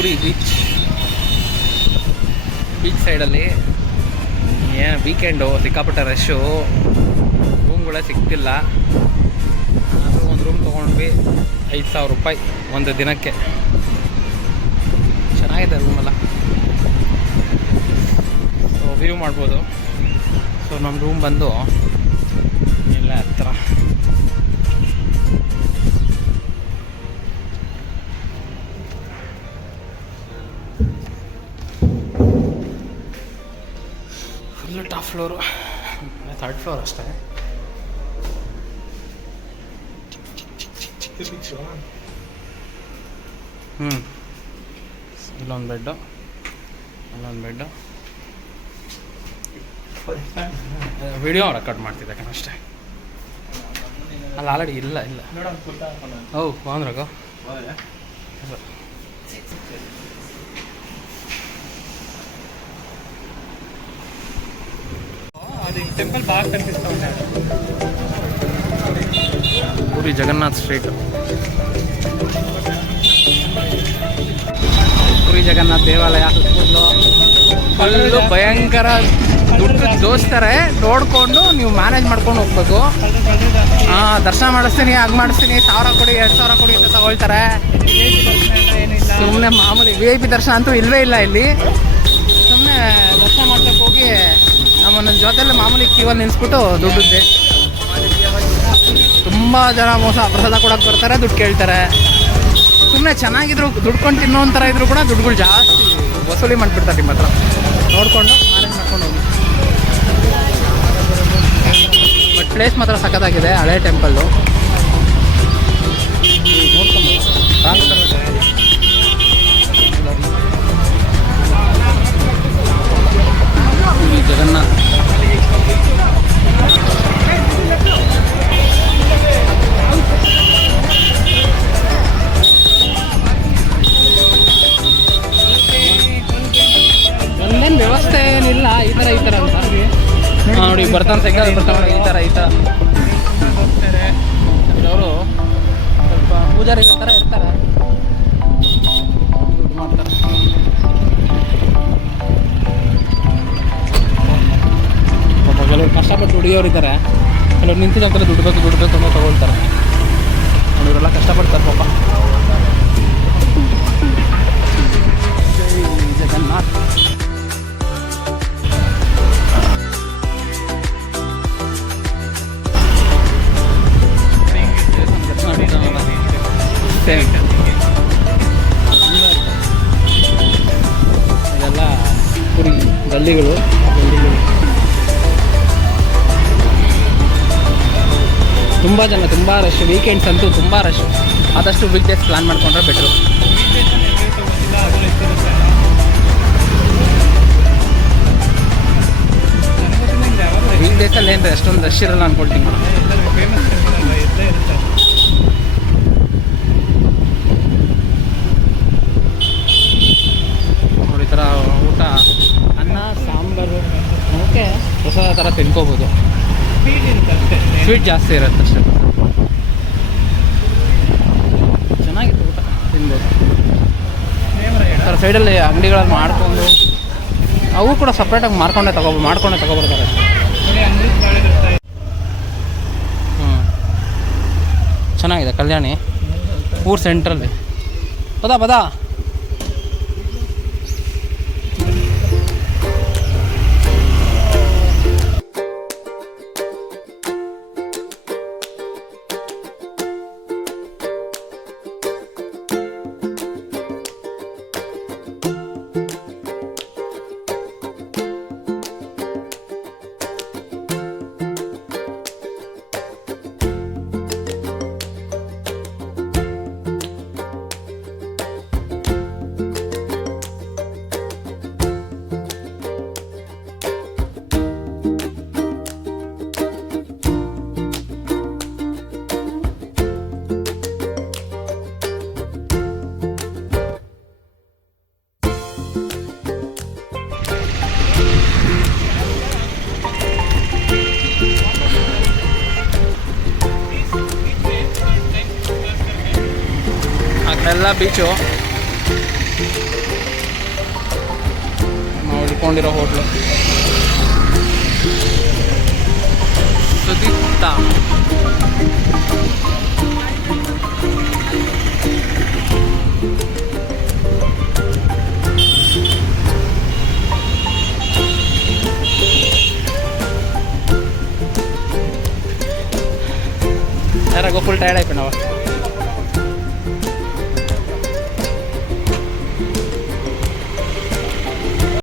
Puri beach ಸೈಡಲ್ಲಿ ಏನು weekend ಸಿಕ್ಕಾಪಟ್ಟೆ ರಶ್ಶು, ರೂಮ್ಗಳೇ ಸಿಗ್ತಿಲ್ಲ. ಆದರೂ ಒಂದು ರೂಮ್ ತೊಗೊಂಡ್ವಿ, 5,000 ರೂಪಾಯಿ ಒಂದು ದಿನಕ್ಕೆ. ಚೆನ್ನಾಗಿದೆ ರೂಮೆಲ್ಲ, ಸೊ ವ್ಯೂ ಮಾಡ್ಬೋದು. ಸೊ ನಮ್ಮ ರೂಮ್ ಬಂದು ಇಲ್ಲ ಹತ್ರ. Full top floor, 3rd floor ಅಷ್ಟೇ. ಇಲ್ಲೊಂದು ಬೆಡ್ಡು, ಅಲ್ಲೊಂದು ಬೆಡ್ಡು. ವಿಡಿಯೋ ರೆಕಾರ್ಡ್ ಮಾಡ್ತಿದ್ದೆ ಅಷ್ಟೇ. ಅಲ್ಲಿ ಆಲ್ರೆಡಿ ಇಲ್ಲ ಅಂದ್ರಾಗ ಟೆಂಪಲ್ ಬಾగా ಕనిపిస్తా ఉంది. ಪೂರಿ ಜಗನ್ನಾಥ್ ಸ್ಟ್ರೀಟ್, ಪೂರಿ ಜಗನ್ನಾಥ್ ದೇವಾಲಯ ಫುಲ್ಲು ಭಯಂಕರ ದುಡ್ಡು ದೋಸ್ತಾರೆ. ನೋಡಿಕೊಂಡು ನೀವು ಮ್ಯಾನೇಜ್ ಮಾಡ್ಕೊಂಡು ಹೋಗ್ಬೇಕು. ದರ್ಶನ ಮಾಡಿಸ್ತೀನಿ, ಹಾಗೆ ಮಾಡಿಸ್ತೀನಿ, 1,000 ಕೊಡಿ 2,000 ಕೊಡಿ ಅಂತ ತಗೊಳ್ತಾರೆ. ಸುಮ್ಮನೆ ಮಾಮೂಲಿ VIP ದರ್ಶನ ಅಂತೂ ಇಲ್ಲವೇ ಇಲ್ಲ ಇಲ್ಲಿ. ಸುಮ್ಮನೆ ದರ್ಶನ ಮಾಡ್ಲಿಕ್ಕೆ ಹೋಗಿ ನಮ್ಮನ್ನ ಜೊತೆಯಲ್ಲಿ ಮಾಮೂಲಿ ಕ್ಯೂವಲ್ಲಿ ನಿಲ್ಲಿಸ್ಬಿಟ್ಟು ದುಡ್ಡುದ್ದೆ. ತುಂಬ ಜನ ಮೋಸ, ಪ್ರಸಾದ ಕೊಡೋಕೆ ಬರ್ತಾರೆ, ದುಡ್ಡು ಕೇಳ್ತಾರೆ. ಸುಮ್ಮನೆ ಚೆನ್ನಾಗಿದ್ರು ದುಡ್ಕೊಂಡು ತಿನ್ನೋ ಒಂಥರ ಇದ್ರು ಕೂಡ ದುಡ್ಡುಗಳು ಜಾಸ್ತಿ ವಸೂಲಿ ಮಾಡಿಬಿಡ್ತಾರೆ ನಿಮ್ಮ ಹತ್ರ. ನೋಡಿಕೊಂಡು ಮ್ಯಾನೇಜ್ ಮಾಡ್ಕೊಂಡು ಹೋಗಿ. ಬಟ್ ಪ್ಲೇಸ್ ಮಾತ್ರ ಸಖತ್ತಾಗಿದೆ, ಹಳೆ ಟೆಂಪಲ್ಲು. ನೋಡ್ಕೊಂಡು ಜಗನ್ನಾಥ್ ಒಂದೇನು ವ್ಯವಸ್ಥೆ ಏನಿಲ್ಲ. ಈ ಥರ ಅಂತ ನೋಡಿ ಬರ್ತಾನೆ ಸೈಕಲ್ ಬರ್ತಾನೆ, ಈ ಥರ ಅವರು ಸ್ವಲ್ಪ ಪೂಜಾರಿ ಥರ ಇರ್ತಾರೆ, ದುಡ್ಡು ಮಾಡ್ತಾರೆ. ಕೆಲವರು ಕಷ್ಟಪಟ್ಟು ದುಡಿಯೋರಿದ್ದಾರೆ, ಕೆಲವರು ನಿಂತಿದ್ದಂತಾರೆ ದುಡ್ಡು ಬೇಕು ಅಂತ ತೊಗೊಳ್ತಾರೆ. ಅವರೆಲ್ಲ ಕಷ್ಟಪಡ್ತಾರೆ ಪಾಪ. ಜೈ ಜಗನ್ನಾಥ್. ಇದೆಲ್ಲ ಪುರಿ ಗಲ್ಲಿಗಳು. ತುಂಬ ಜನ, ತುಂಬ ರಶ್. ವೀಕೆಂಡ್ಸ್ ಅಂತೂ ತುಂಬ ರಶ್. ಆದಷ್ಟು ವೀಕ್ ಡೇಸ್ ಪ್ಲ್ಯಾನ್ ಮಾಡ್ಕೊಂಡ್ರೆ ಬೆಟ್ರು. ವೀಕ್ ಡೇಸಲ್ಲಿ ಏನು ಅಷ್ಟೊಂದು ರಶ್ ಇರಲ್ಲ ಅಂದ್ಕೊಳ್ತೀನಿ. ನೋಡಿ ಈ ಥರ ಊಟ, ಅನ್ನ ಸಾಂಬಾರು, ಓಕೆ, ಪ್ರಸಾದ ಥರ ತಿನ್ಕೋಬೋದು. ಸ್ವೀಟ್ ಜಾಸ್ತಿ ಇರುತ್ತೆ ಅಷ್ಟೇ. ಚೆನ್ನಾಗಿತ್ತು ಊಟ, ತಿನ್ಬೋದು. ಥರ ಸೈಡಲ್ಲಿ ಅಂಗಡಿಗಳಲ್ಲಿ ಮಾಡ್ಕೊಂಡು ಅವು ಕೂಡ ಸಪ್ರೇಟಾಗಿ ಮಾಡ್ಕೊಂಡೇ ತಗೊಬರ್ತಾರೆ ಅಷ್ಟೇ. ಚೆನ್ನಾಗಿದೆ ಕಲ್ಯಾಣಿ, ಊರು ಸೆಂಟ್ರಲ್ಲಿ. ಬದಾ ಎಲ್ಲ ಬೀಚು ಕಟ್ಕೊಂಡಿರೋ ಹೋಟ್ಲು. ಸುದೀಪ್ತ ಯಾರಾಗೋ ಫುಲ್ ಟೈರ್ಡ್ అయిపోయినావా?